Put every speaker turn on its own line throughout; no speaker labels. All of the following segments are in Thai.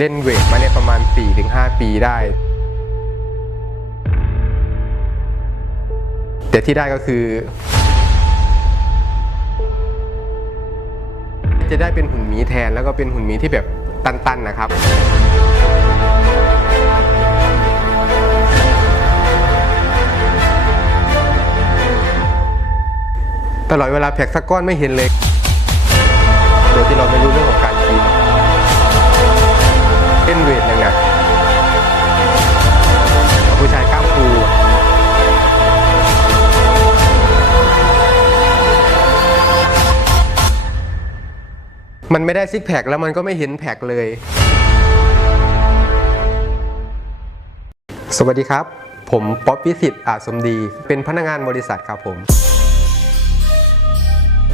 เล่นเวทมาเนี่ยประมาณ 4-5 ปีได้ แต่ที่ได้ก็คือ จะได้เป็นหุ่นหมีแทนแล้วก็เป็นหุ่นหมีที่แบบตันๆนะครับตลอดเวลาแพ็กสักก้อนไม่เห็นเลย โดยที่เราไม่รู้เรื่องของการ มันไม่ได้ซิกแพคแล้วมันก็ไม่เห็นแพคเลย สวัสดีครับ ผมป๊อปพิสิทธิ์อาจสมดี เป็นพนักงานบริษัทครับผม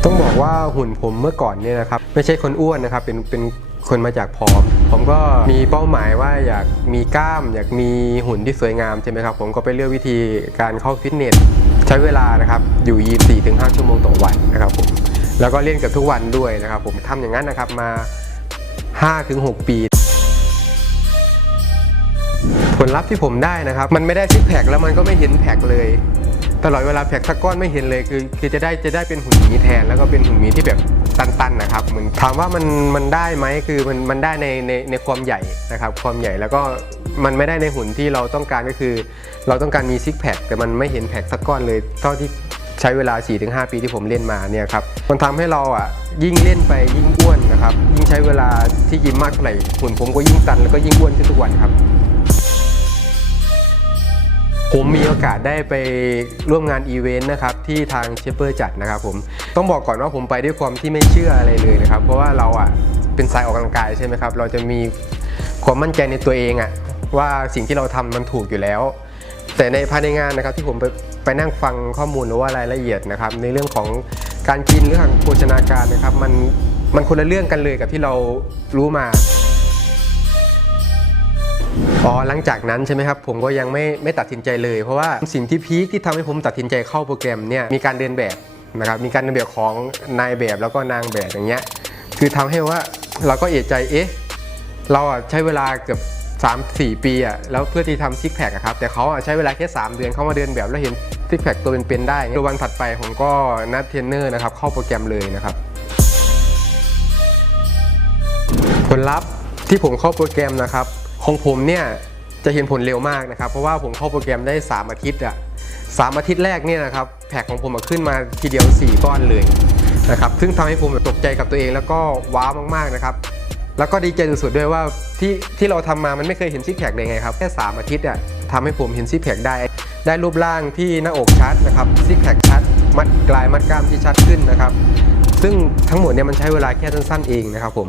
ต้องบอกว่าหุ่นผมเมื่อก่อนเนี่ยนะครับ ไม่ใช่คนอ้วนนะครับ เป็นเป็นคนมาจากผอม ผมก็มีเป้าหมายว่าอยากมีกล้าม อยากมีหุ่นที่สวยงามใช่ไหมครับ ผมก็ไปเลือกวิธีการเข้าฟิตเนส ใช้เวลานะครับ อยู่ยีสี่ถึงห้าชั่วโมงต่อวันนะครับผม แล้วก็เล่นกับทุกวันด้วยนะครับ ผมทำอย่างนั้นนะครับมา 5-6 ปีผลลัพธ์ที่ผมได้นะครับ มันไม่ได้ซิกแพคแล้วมันก็ไม่เห็นแพคเลย ตลอดเวลาแพคสักก้อนไม่เห็นเลยคือคือจะได้จะได้เป็นหุ่นหมีแทน แล้วก็เป็นหุ่นหมีที่แบบตันๆนะครับเหมือนถามว่ามันมันได้ไหมคือมันมันได้ในในในความใหญ่นะครับ ความใหญ่แล้วก็มันไม่ได้ในหุ่นที่เราต้องการก็คือ เราต้องการมีซิกแพคแต่มันไม่เห็นแพคสักก้อนเลยเท่าที่ ใช้เวลา 4-5 ปีที่ผมเล่นมาเนี่ยครับมันทำให้เราอะยิ่งเล่นไปยิ่งอ้วนนะครับยิ่งใช้เวลาที่ยิมมากเท่าไหร่หุ่นผมก็ยิ่งตันแล้วก็ยิ่งอ้วนขึ้นทุกวันครับ ผมมีโอกาสได้ไปร่วมงานอีเวนต์นะครับที่ทางเชฟเปอร์จัดนะครับผมต้องบอกก่อนว่าผมไปด้วยความที่ไม่เชื่ออะไรเลยนะครับ เพราะว่าเราอะเป็นสายออกกำลังกายใช่ไหมครับเราจะมีความมั่นใจในตัวเองอะว่าสิ่งที่เราทำมันถูกอยู่แล้ว แต่ในภายในงานนะครับที่ผมไป ไปนั่งฟังข้อมูลหรือว่ารายละเอียดนะครับ ในเรื่องของการกินเรื่องของโภชนาการนะครับมันมันคนละเรื่องกันเลยกับที่เรารู้มาอ๋อหลังจากนั้นใช่ไหมครับผมก็ยังไม่ไม่ตัดสินใจเลย เพราะว่าสิ่งที่พีคที่ทำให้ผมตัดสินใจเข้าโปรแกรมเนี่ยมีการเดินแบบนะครับมีการเดินแบบของนายแบบแล้วก็นางแบบอย่างเงี้ยคือทำให้ว่าเราก็เอะใจเอ๊ะเราใช้เวลาเกือบ 3 4 ปีอะแล้วเพื่อที่ทำซิกแพคอะครับแต่เขาอะใช้เวลาแค่ 3 เดือนเข้ามาเดินแบบแล้วเห็นซิกแพคตัวเป็นๆได้ในวันถัดไปผมก็นัดเทรนเนอร์นะครับเข้าโปรแกรมเลยนะครับผลลัพธ์ที่ผมเข้าโปรแกรมนะครับของผมเนี่ยจะเห็นผลเร็วมากนะครับ เพราะว่าผมเข้าโปรแกรมได้ 3 อาทิตย์อะสามอาทิตย์แรกเนี่ยนะครับแพกของผมขึ้นมาทีเดียว 4 ก้อนเลยนะครับซึ่งทำให้ผมตกใจกับตัวเองแล้วก็ว้าวมากๆนะครับ แล้วก็ดีใจสุดๆด้วยว่าที่ที่เราทำมามันไม่เคยเห็นซิกแพคเลยไงครับ แค่ 3 อาทิตย์อะทำให้ผมเห็นซิกแพคได้ ได้รูปร่างที่หน้าอกชัดนะครับซิกแพคชัด มัดกลายมัดกล้ามที่ชัดขึ้นนะครับ ซึ่งทั้งหมดเนี่ยมันใช้เวลาแค่สั้นๆเองนะครับผม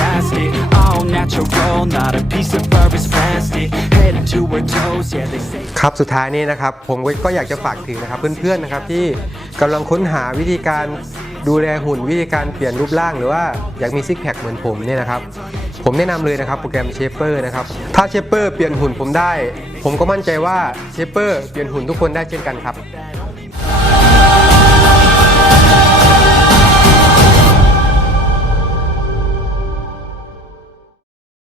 a roll not a piece of fur is plastic Head to her toes, yeah they say
ครับสุดท้ายนี้นะครับผมก็อยากจะฝากถึงนะครับเพื่อนๆนะครับที่กำลังค้นหาวิธีการดูแลหุ่นวิธีการเปลี่ยนรูปร่าง หรือว่าอยากมีซิกแพคเหมือนผมเนี่ยนะครับผมแนะนำเลยนะครับโปรแกรมเชฟเปอร์นะครับถ้าเชฟเปอร์เปลี่ยนหุ่นผมได้ ผมก็มั่นใจว่าเชฟเปอร์เปลี่ยนหุ่นทุกคนได้เช่นกันครับ